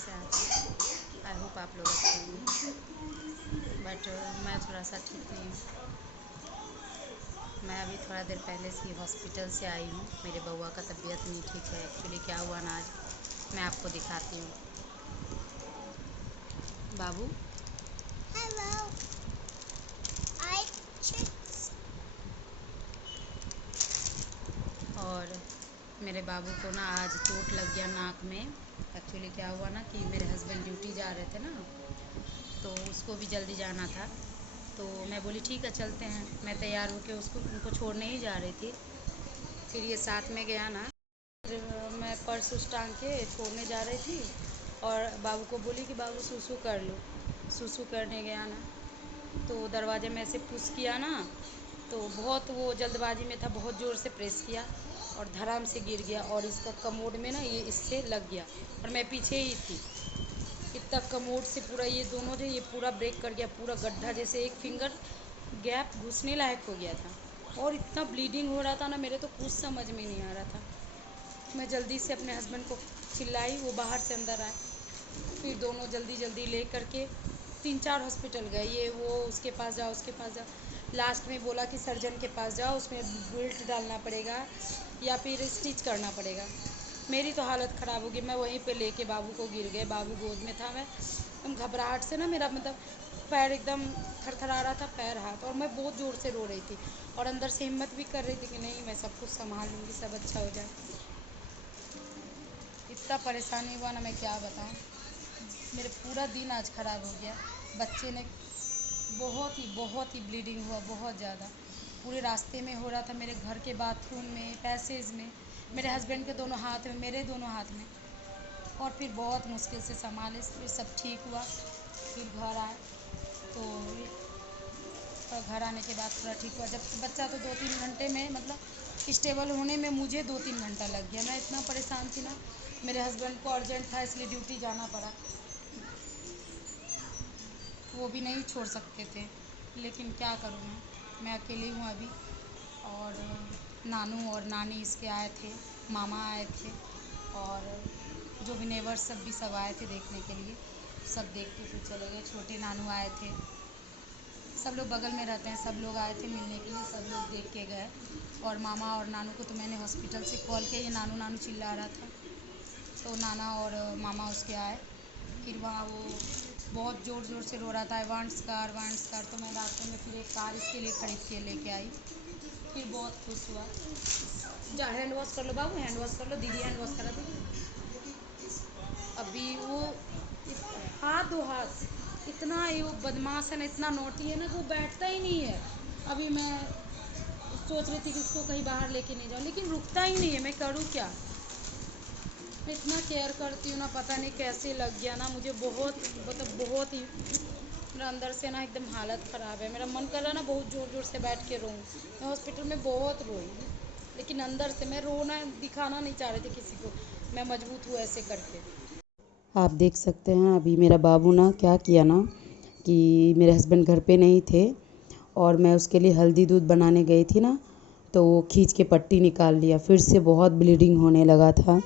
कैसे हैं? I hope आप लोग अच्छे होंगे। बट मैं थोड़ा सा ठीक नहीं हूँ। मैं अभी थोड़ा देर पहले से हॉस्पिटल से आई हूँ। मेरे बउआ का तबीयत नहीं ठीक है। एक्चुअली क्या हुआ ना, आज मैं आपको दिखाती हूँ। बाबू, Hello, I chicks. और मेरे बाबू को ना आज चोट लग गया नाक में। एक्चुअली क्या हुआ ना कि मेरे हस्बैंड ड्यूटी जा रहे थे ना, तो उसको भी जल्दी जाना था। तो मैं बोली ठीक है चलते हैं। मैं तैयार होकर उनको छोड़ने ही जा रही थी। फिर ये साथ में गया ना। फिर मैं पर्स उस टांग के छोड़ने जा रही थी और बाबू को बोली कि बाबू सूसू कर लो। सूसू करने गया ना, तो दरवाजे में ऐसे पुश किया ना, तो बहुत वो जल्दबाजी में था, बहुत ज़ोर से प्रेस किया और धड़ाम से गिर गया। और इसका कमोड में ना ये इससे लग गया और मैं पीछे ही थी। इतना कमोड से पूरा ये दोनों जो ये पूरा ब्रेक कर गया, पूरा गड्ढा जैसे एक फिंगर गैप घुसने लायक हो गया था। और इतना ब्लीडिंग हो रहा था ना, मेरे तो कुछ समझ में नहीं आ रहा था। मैं जल्दी से अपने हस्बैंड को चिल्लाई, वो बाहर से अंदर आए। फिर दोनों जल्दी जल्दी ले करके 3-4 हॉस्पिटल गए, ये वो उसके पास जाओ उसके पास जाओ। लास्ट में बोला कि सर्जन के पास जाओ, उसमें बेल्ट डालना पड़ेगा या फिर स्टिच करना पड़ेगा। मेरी तो हालत ख़राब हो गई। मैं वहीं पे लेके बाबू को गिर गए, बाबू गोद में था। मैं एकदम घबराहट से ना, मेरा मतलब पैर एकदम थरथरा रहा था, पैर हाथ, और मैं बहुत ज़ोर से रो रही थी और अंदर से हिम्मत भी कर रही थी कि नहीं मैं सब कुछ संभाल लूँगी, सब अच्छा हो जाए। इतना परेशानी हुआ ना, मैं क्या बताऊँ। मेरे पूरा दिन आज ख़राब हो गया। बच्चे ने बहुत ही ब्लीडिंग हुआ, बहुत ज़्यादा। पूरे रास्ते में हो रहा था, मेरे घर के बाथरूम में, पैसेज में, मेरे हस्बैंड के दोनों हाथ में, मेरे दोनों हाथ में। और फिर बहुत मुश्किल से संभाले, फिर सब ठीक हुआ। फिर घर आए तो घर आने के बाद थोड़ा ठीक हुआ। जब बच्चा तो 2-3 घंटे में, मतलब स्टेबल होने में मुझे 2-3 घंटा लग गया। मैं इतना परेशान थी ना। मेरे हस्बैंड को अर्जेंट था इसलिए ड्यूटी जाना पड़ा, वो भी नहीं छोड़ सकते थे। लेकिन क्या करूँ, मैं अकेली हूँ अभी। और नानू और नानी इसके आए थे, मामा आए थे, और जो भी नेबर्स सब आए थे देखने के लिए। सब देख के फिर चले गए। छोटे नानू आए थे, सब लोग बगल में रहते हैं, सब लोग आए थे मिलने के लिए, सब लोग देख के गए। और मामा और नानू को तो मैंने हॉस्पिटल से कॉल किया, ये नानू नानू चिल्ला रहा था, तो नाना और मामा उसके आए। फिर वहाँ वो बहुत ज़ोर ज़ोर से रो रहा था, वांट्स कार वांट्स कार। तो मैं रास्ते में फिर एक कार इसके लिए खरीद के लेके आई। फिर बहुत खुश हुआ। जा हैंड वॉश कर लो बाबू, हैंड वॉश कर लो, दीदी हैंड वॉश करा दो। अभी वो हाथ दो हाथ, इतना ये वो बदमाश है ना, इतना नोटी है ना कि वो बैठता ही नहीं है। अभी मैं सोच रही थी कि उसको कहीं बाहर लेके नहीं जाऊँ, लेकिन रुकता ही नहीं है। मैं करूँ क्या? मैं इतना केयर करती हूँ ना, पता नहीं कैसे लग गया ना मुझे। बहुत मतलब बहुत ही मेरा अंदर से ना एकदम हालत ख़राब है। मेरा मन कर रहा ना बहुत ज़ोर ज़ोर से बैठ के रोऊँ। मैं हॉस्पिटल में बहुत रोई, लेकिन अंदर से मैं रोना दिखाना नहीं चाह रही थी किसी को। मैं मजबूत हूँ ऐसे करके। आप देख सकते हैं अभी मेरा बाबू ना क्या किया ना, कि मेरे हस्बैंड घर पे नहीं थे और मैं उसके लिए हल्दी दूध बनाने गई थी ना, तो वो खींच के पट्टी निकाल लिया। फिर से बहुत ब्लीडिंग होने लगा था।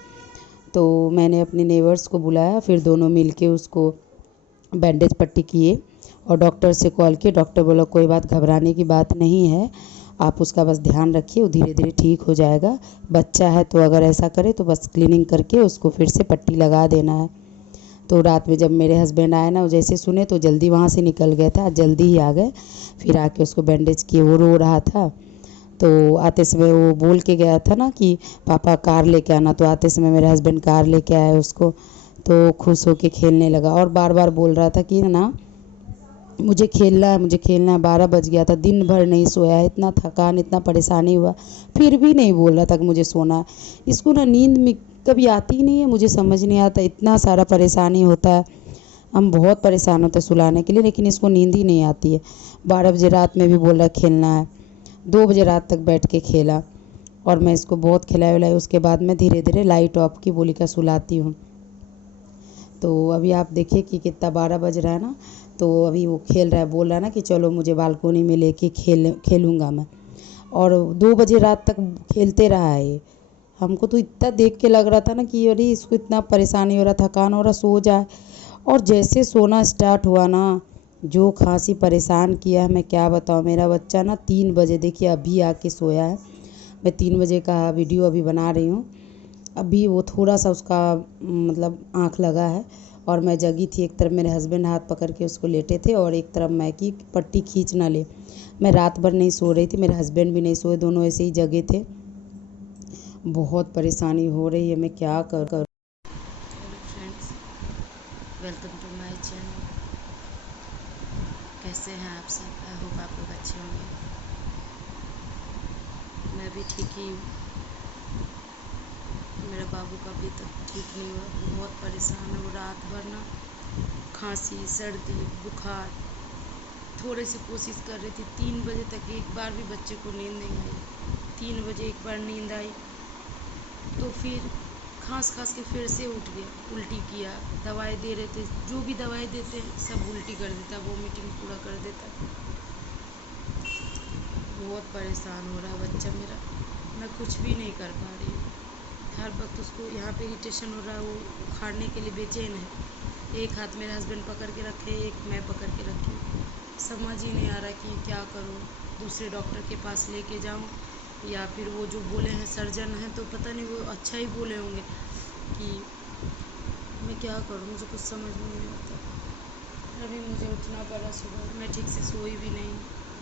तो मैंने अपने नेबर्स को बुलाया, फिर दोनों मिल के उसको बैंडेज पट्टी किए और डॉक्टर से कॉल किए। डॉक्टर बोला कोई बात घबराने की बात नहीं है, आप उसका बस ध्यान रखिए, वो धीरे धीरे ठीक हो जाएगा। बच्चा है तो अगर ऐसा करे तो बस क्लीनिंग करके उसको फिर से पट्टी लगा देना है। तो रात में जब मेरे हस्बैंड आए ना, वो जैसे सुने तो जल्दी वहाँ से निकल गए थे, जल्दी ही आ गए। फिर आके उसको बैंडेज किए। वो रो रहा था, तो आते समय वो बोल के गया था ना कि पापा कार लेके आना, तो आते समय मेरे हस्बैंड कार लेके आए उसको। तो खुश होके खेलने लगा और बार बार बोल रहा था कि ना मुझे खेलना है, मुझे खेलना है। 12 बज गया था, दिन भर नहीं सोया है, इतना थकान इतना परेशानी हुआ, फिर भी नहीं बोल रहा था कि मुझे सोना है। इसको ना नींद में कभी आती ही नहीं है, मुझे समझ नहीं आता, इतना सारा परेशानी होता है। हम बहुत परेशान होते हैं सुलाने के लिए, लेकिन इसको नींद ही नहीं आती है। 12 बजे रात में भी बोल रहा खेलना है। 2 बजे रात तक बैठ के खेला और मैं इसको बहुत खिलाई विलाई। उसके बाद मैं धीरे धीरे लाइट ऑफ की बोली का सुलाती हूँ। तो अभी आप देखिए कि कितना 12 बज रहा है ना, तो अभी वो खेल रहा है, बोल रहा है ना कि चलो मुझे बालकोनी में लेके खेलूँगा मैं। और 2 बजे रात तक खेलते रहा है ये। हमको तो इतना देख के लग रहा था ना कि अरे इसको इतना परेशानी हो रहा, थकान हो रहा, सो जाए। और जैसे सोना स्टार्ट हुआ ना, जो खांसी परेशान किया है मैं क्या बताऊँ। मेरा बच्चा ना 3 बजे, देखिए अभी आके सोया है। मैं 3 बजे का वीडियो अभी बना रही हूँ। अभी वो थोड़ा सा उसका मतलब आँख लगा है और मैं जगी थी। एक तरफ मेरे हस्बैंड हाथ पकड़ के उसको लेटे थे और एक तरफ मैं कि पट्टी खींच ना ले। मैं रात भर नहीं सो रही थी, मेरे हस्बैंड भी नहीं सोए, दोनों ऐसे ही जगे थे। बहुत परेशानी हो रही है, मैं क्या कर। Hello friends, welcome to my channel. कैसे हैं आप सब? आई होप आप लोग अच्छे होंगे। मैं भी ठीक ही हूँ। मेरे बाबू का भी तब ठीक नहीं हुआ, बहुत परेशान है वो। रात भर ना खांसी, सर्दी, बुखार, थोड़ी सी कोशिश कर रही थी। 3 बजे तक एक बार भी बच्चे को नींद नहीं आई। 3 बजे एक बार नींद आई तो फिर खांस के फिर से उठ गया, उल्टी किया। दवाई दे रहे थे, जो भी दवाई देते हैं सब उल्टी कर देता, वोमिटिंग पूरा कर देता। बहुत परेशान हो रहा बच्चा मेरा, मैं कुछ भी नहीं कर पा रही हूँ। हर वक्त उसको यहाँ पे इरिटेशन हो रहा है, वो उखाड़ने के लिए बेचैन है। एक हाथ मेरे हस्बैंड पकड़ के रखे, एक मैं पकड़ के रखी। समझ ही नहीं आ रहा कि क्या करूँ। दूसरे डॉक्टर के पास लेके जाऊँ या फिर वो जो बोले हैं सर्जन हैं, तो पता नहीं वो अच्छा ही बोले होंगे कि मैं क्या करूँ। मुझे कुछ समझ में नहीं आता। अभी मुझे उठना पड़ा सुबह, मैं ठीक से सोई भी नहीं,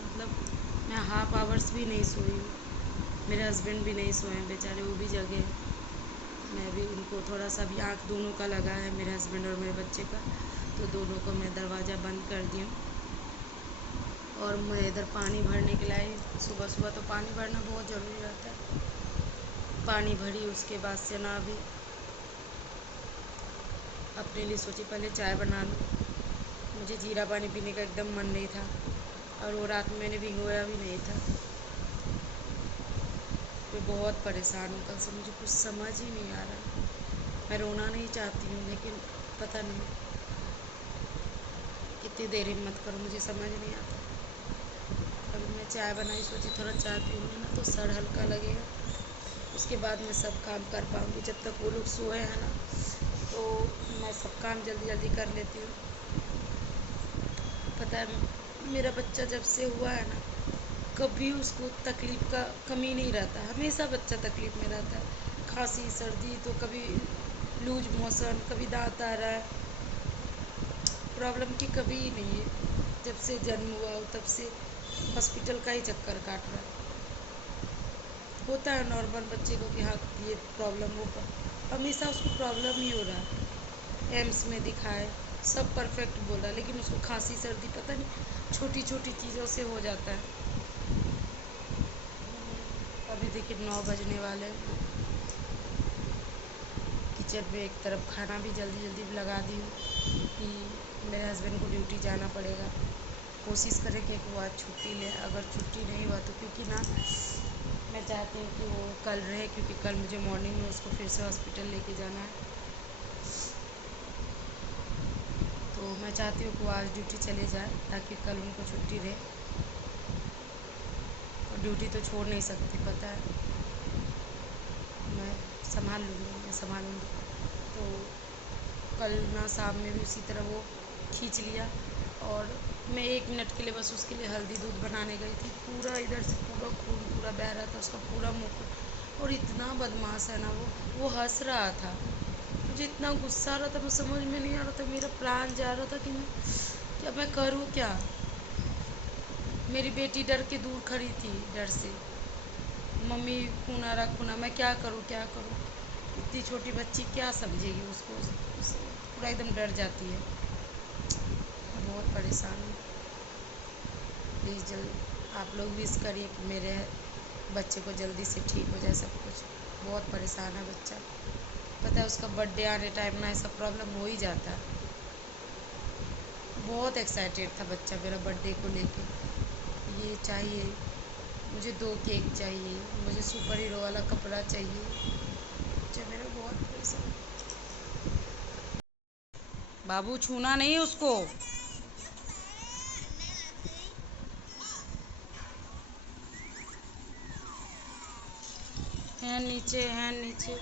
मतलब मैं हाफ आवर्स भी नहीं सोई हूँ। मेरे हस्बैंड भी नहीं सोए हैं बेचारे, वो भी जगे हैं। मैं भी उनको थोड़ा सा भी, आँख दोनों का लगा है, मेरे हस्बैंड और मेरे बच्चे का, तो दोनों को मैं दरवाज़ा बंद कर दी हूँ। और मैं इधर पानी भरने के लिए, सुबह सुबह तो पानी भरना बहुत ज़रूरी रहता है। पानी भरी, उसके बाद से ना अभी अपने लिए सोची पहले चाय बना लूँ। मुझे जीरा पानी पीने का एकदम मन नहीं था और वो रात में मैंने भिगोया भी नहीं था। मैं बहुत परेशान हूँ कल से, मुझे कुछ समझ ही नहीं आ रहा। मैं रोना नहीं चाहती हूँ लेकिन पता नहीं कितनी देर हिम्मत करूँ, मुझे समझ नहीं आता। अभी मैं चाय बनाई, सोची थोड़ा चाय पीऊँगी ना तो सर हल्का लगेगा, उसके बाद मैं सब काम कर पाऊँगी। जब तक वो लोग सोए हैं ना तो मैं सब काम जल्दी जल्दी कर लेती हूँ। पता है, मेरा बच्चा जब से हुआ है ना, कभी उसको तकलीफ़ का कमी नहीं रहता, हमेशा बच्चा तकलीफ़ में रहता है। खांसी सर्दी तो कभी लूज मोशन, कभी दांत आ रहा है, प्रॉब्लम की कभी ही नहीं है। जब से जन्म हुआ हो तब से हॉस्पिटल का ही चक्कर काट रहा है। होता है नॉर्मल बच्चे को कि हाँ ये प्रॉब्लम हो, हमेशा उसको प्रॉब्लम ही हो रहा है। एम्स में दिखाए, सब परफेक्ट बोला, लेकिन उसको खांसी सर्दी पता नहीं छोटी छोटी चीज़ों से हो जाता है। अभी देखिए 9 बजने वाले हैं। किचन में एक तरफ खाना भी जल्दी जल्दी लगा दी हूँ कि मेरे हस्बैंड को ड्यूटी जाना पड़ेगा। कोशिश करें कि वो आज छुट्टी ले, अगर छुट्टी नहीं हुआ तो, क्योंकि ना मैं चाहती हूँ कि वो कल रहे, क्योंकि कल मुझे मॉर्निंग में उसको फिर से हॉस्पिटल लेके जाना है। तो मैं चाहती हूँ कि वो आज ड्यूटी चले जाए ताकि कल उनको छुट्टी रहे। और ड्यूटी तो छोड़ नहीं सकती, पता है, मैं संभाल लूँगी, मैं संभालूँगी। तो कल ना शाम में भी उसी तरह वो खींच लिया और मैं 1 मिनट के लिए बस उसके लिए हल्दी दूध बनाने गई थी। पूरा इधर से पूरा खून पूरा बह रहा था, उसका पूरा मुँह। और इतना बदमाश है ना वो हंस रहा था। मुझे इतना गुस्सा आ रहा था, मैं समझ में नहीं आ रहा था, मेरा प्राण जा रहा था कि मैं करूँ क्या। मेरी बेटी डर के दूर खड़ी थी, डर से, मम्मी खून आ रहा, खून आ, मैं क्या करूँ क्या करूँ। इतनी छोटी बच्ची क्या समझेगी उसको, पूरा एकदम डर जाती है। मैं बहुत परेशान हूँ। प्लीज़ जल्द आप लोग विश करिए कि मेरे बच्चे को जल्दी से ठीक हो जाए सब कुछ। बहुत परेशान है बच्चा। पता है उसका बर्थडे आने टाइम ना ऐसा प्रॉब्लम हो ही जाता है। बहुत एक्साइटेड था बच्चा मेरा बर्थडे को लेके, ये चाहिए मुझे, 2 केक चाहिए मुझे, सुपर हीरो वाला कपड़ा चाहिए। बच्चा मेरा बहुत परेशान। बाबू छूना नहीं उसको। नीचे हैंड नीचे